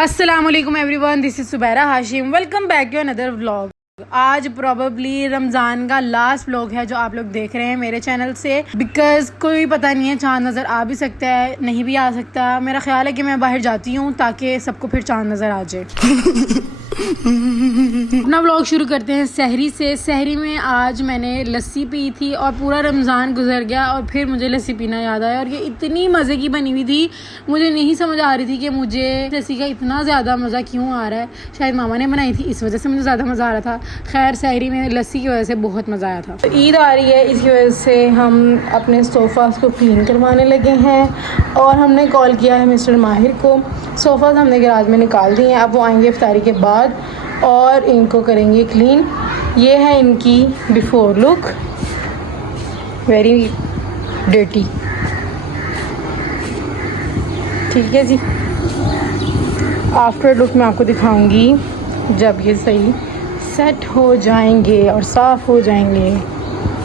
अस्सलाम वालेकुम everyone, this is Subaira Hashim. Welcome back to another vlog. आज प्रॉबली रमज़ान का लास्ट व्लॉग है जो आप लोग देख रहे हैं मेरे चैनल से, बिकॉज़ कोई पता नहीं है, चांद नज़र आ भी सकता है, नहीं भी आ सकता। मेरा ख्याल है कि मैं बाहर जाती हूँ ताकि सबको फिर चांद नज़र आ जाए। अपना व्लॉग शुरू करते हैं सहरी से। सहरी में आज मैंने लस्सी पी थी और पूरा रमज़ान गुजर गया और फिर मुझे लस्सी पीना याद आया और ये इतनी मज़े की बनी हुई थी, मुझे नहीं समझ आ रही थी कि मुझे लस्सी का इतना ज़्यादा मज़ा क्यों आ रहा है। शायद मामा ने बनाई थी, इस वजह से मुझे ज़्यादा मज़ा आ रहा था। खैर, सहरी में लस्सी की वजह से बहुत मज़ा आया था। तो ईद आ रही है, इसकी वजह से हम अपने सोफ़ास को क्लीन करवाने लगे हैं और हमने कॉल किया है मिस्टर माहिर को। सोफ़ास हमने गैराज में निकाल दिए हैं, अब वो आएंगे इफ्तारी के बाद और इनको करेंगे क्लीन। ये है इनकी बिफोर लुक, वेरी डर्टी। ठीक है जी, आफ्टर लुक मैं आपको दिखाऊंगी जब ये सही सेट हो जाएंगे और साफ़ हो जाएंगे।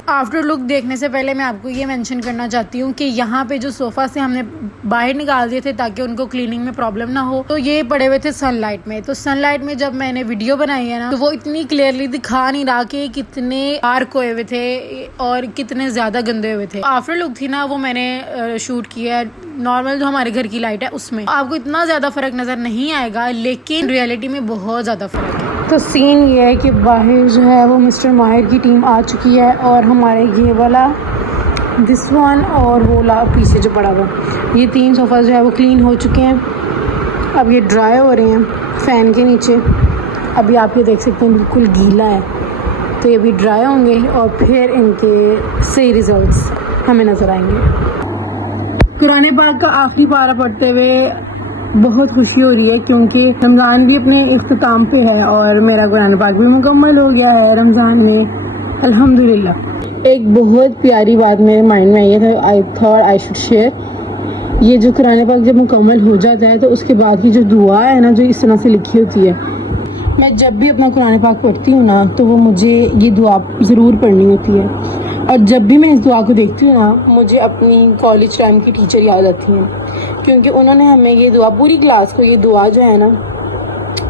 आफ्टर लुक देखने से पहले मैं आपको ये मेंशन करना चाहती हूँ कि यहाँ पे जो सोफ़ा से हमने बाहर निकाल दिए थे ताकि उनको क्लीनिंग में प्रॉब्लम ना हो, तो ये पड़े हुए थे सनलाइट में। तो सनलाइट में जब मैंने वीडियो बनाई है ना, तो वो इतनी क्लियरली दिखा नहीं रहा कि कितने डार्क हुए हुए थे और कितने ज़्यादा गंदे हुए थे। आफ्टर लुक थी ना, वो मैंने शूट किया है नॉर्मल जो हमारे घर की लाइट है उसमें। आपको इतना ज़्यादा फ़र्क नज़र नहीं आएगा, लेकिन रियलिटी में बहुत ज़्यादा फ़र्क है। तो सीन ये है कि बाहर जो है वो मिस्टर माहिर की टीम आ चुकी है और हमारे ये वाला दिस वन और वो पीछे जो पड़ा हुआ, ये 3 सोफ़ा जो है वो क्लीन हो चुके हैं। अब ये ड्राई हो रहे हैं फ़ैन के नीचे। अभी आप ये देख सकते हैं बिल्कुल गीला है, तो ये भी ड्राई होंगे और फिर इनके सही रिज़ल्ट्स हमें नज़र आएंगे। कुरान पाक का आखिरी पारा पढ़ते हुए बहुत खुशी हो रही है क्योंकि रमज़ान भी अपने इख्तिताम पे है और मेरा कुरान पाक भी मुकम्मल हो गया है रमज़ान में, अल्हम्दुलिल्लाह। एक बहुत प्यारी बात मेरे माइंड में आई है, I thought I should share. ये जो कुरान पाक जब मुकम्मल हो जाता है तो उसके बाद की जो दुआ है ना, जो इस तरह से लिखी होती है, मैं जब भी अपना कुरान पाक पढ़ती हूँ ना, तो वो मुझे ये दुआ ज़रूर पढ़नी होती है। और जब भी मैं इस दुआ को देखती हूँ ना, मुझे अपनी कॉलेज टाइम की टीचर याद आती हैं, क्योंकि उन्होंने हमें ये दुआ, पूरी क्लास को ये दुआ जो है ना,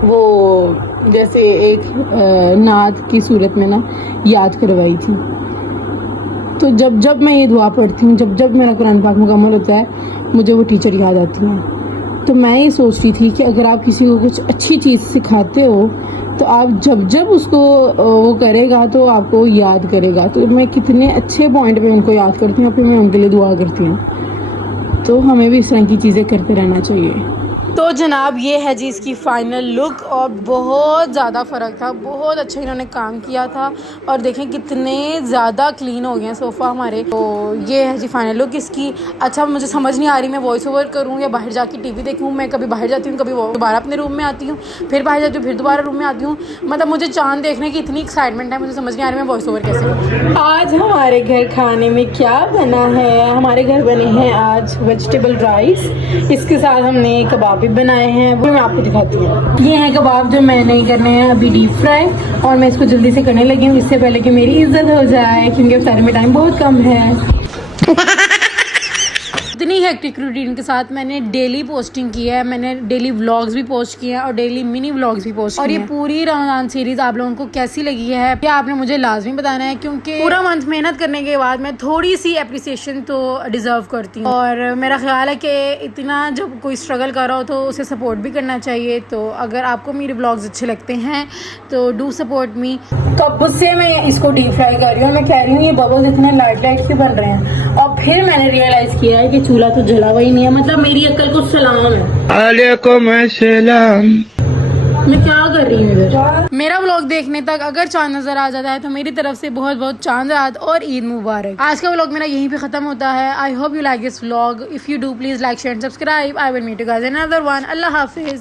वो जैसे एक नात की सूरत में ना याद करवाई थी। तो जब जब मैं ये दुआ पढ़ती हूँ, जब जब मेरा कुरान पाक मुकम्मल होता है, मुझे वो टीचर याद आती हैं। तो मैं ये सोच रही थी कि अगर आप किसी को कुछ अच्छी चीज़ सिखाते हो तो आप जब जब उसको वो करेगा तो आपको याद करेगा। तो मैं कितने अच्छे पॉइंट पे उनको याद करती हूँ, फिर मैं उनके लिए दुआ करती हूँ। तो हमें भी इस तरह की चीज़ें करते रहना चाहिए। तो जनाब, ये है जी इसकी फ़ाइनल लुक और बहुत ज़्यादा फ़र्क था, बहुत अच्छा इन्होंने काम किया था और देखें कितने ज़्यादा क्लीन हो गए हैं सोफ़ा हमारे। तो ये है जी फ़ाइनल लुक इसकी। अच्छा, मुझे समझ नहीं आ रही मैं वॉइस ओवर करूँ या बाहर जाके टीवी देखूँ। मैं कभी बाहर जाती हूँ, कभी दोबारा अपने रूम में आती हूँ, फिर बाहर जाती हूँ, फिर दोबारा रूम में आती हूँ। मतलब मुझे चाँद देखने की इतनी एक्साइटमेंट है, मुझे समझ नहीं आ रही मैं वॉइस ओवर कैसे करूँ। आज हमारे घर खाने में क्या बना है? हमारे घर बने हैं आज वेजिटेबल राइस, इसके साथ हमने कबाब भी बनाए हैं, वो मैं आपको दिखाती हूँ। ये हैं कबाब जो मैंने करने हैं अभी डीप फ्राई और मैं इसको जल्दी से करने लगी हूँ इससे पहले कि मेरी इज्जत हो जाए, क्योंकि इफ्तारी में टाइम बहुत कम है। इतनी हेक्टिक रूटीन के साथ मैंने डेली पोस्टिंग की है, मैंने डेली व्लॉग्स भी पोस्ट किए हैं और डेली मिनी व्लॉग्स भी पोस्ट किए हैं। और ये पूरी रमज़ान सीरीज़ आप लोगों को कैसी लगी है क्या आपने मुझे लाजमी बताना है, क्योंकि पूरा मंथ मेहनत करने के बाद मैं थोड़ी सी अप्रिसिएशन तो डिज़र्व करती हूँ। और मेरा ख्याल है कि इतना जब कोई स्ट्रगल कर रहा हो तो उसे सपोर्ट भी करना चाहिए। तो अगर आपको मेरे व्लॉग्स अच्छे लगते हैं तो डू सपोर्ट मी। कब से मैं इसको डीप फ्राई कर रही हूँ, मैं कह रही हूँ ये बबल्स इतने लाइट लाइट क्यों बन रहे हैं, और फिर मैंने रियलाइज़ किया है कि चूल्हा तो जला हुआ ही नहीं है। मतलब मेरी अक्ल को सलाम है। अलैकुम अस्सलाम। मैं क्या कर रही हूँ इधर? मेरा व्लॉग देखने तक अगर चांद नजर आ जाता है तो मेरी तरफ से बहुत बहुत चांद रात और ईद मुबारक। आज का व्लॉग मेरा यहीं पे खत्म होता है। I hope you like this vlog. If you do please like share and subscribe. I will meet you guys in another one. अल्लाह हाफिज।